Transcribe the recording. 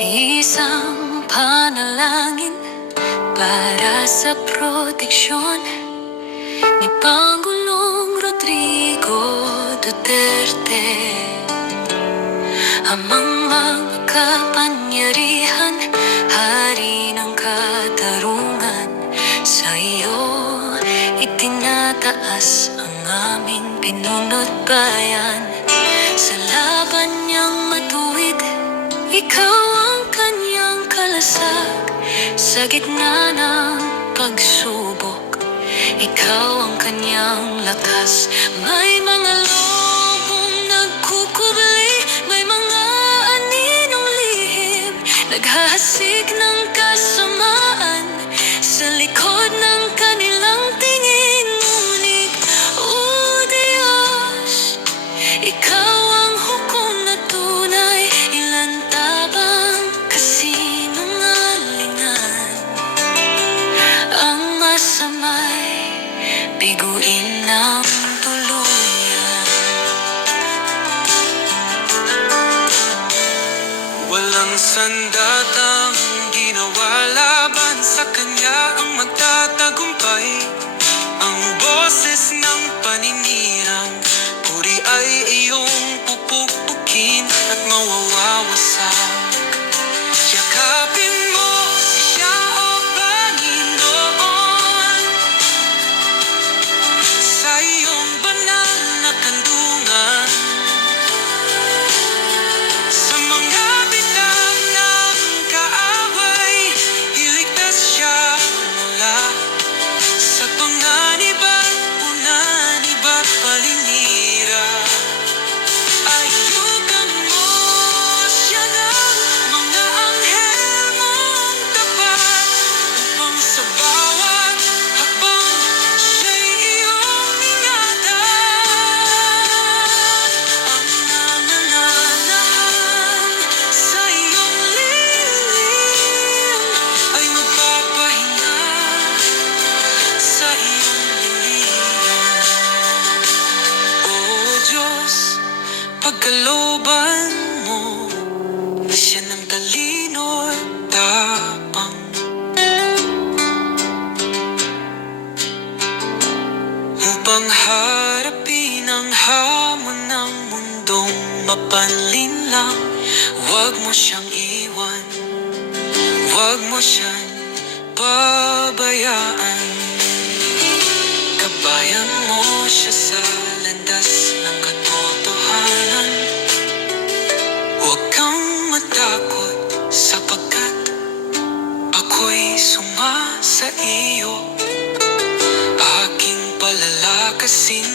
Isang panalangin para sa proteksyon ni Pangulong Rodrigo Duterte. Amang makapangyarihan, hari ng katarungan, sa iyo itinataas ang aming pinunot bayan. Sa laban niyang matuwid, ikaw ang kanyang kalasag. Sa gitna ng pagsubok, ikaw ang kanyang lakas. May mga lobong nagkukubli, may mga aninong lihim, naghahasik ng kasamaan sa likod ng kanilang tingin. Ngunit, O Diyos, ikaw ang hukom na tunay. Ilan tabang kasinungalingan ang masama'y biguin ng tuluyan. Walang sandatang ginawa laban sa kanya ang magtatagumpay. Ang boses ng paninirang puri ay iyong pupukpukin at mawawawasak. Yakapin mo siya, O Panginoon, sa iyong banal na kandungan. Sa mga bitag ng kaaway, iligtas siya mula sa panganib at punanib at palinira. Ayugan mo siya ng mga anghel mong tapat, upang sa bawat hakbang siya'y iyong ingatan. Ang nanananahan sa iyong lilim ay magpapahinga sa iyong lilim. O Diyos, pagkalooban mo siya ng talino at tapang, upang harapin ang hamon ng mundong mapanlinlang. Huwag mo siyang iwan, huwag mo siyang pabayaan. Gabayan mo siya sa landas ng katotohanan. Huwag kang matakot, sapagkat ako'y sumasa iyo. Aking palalakasin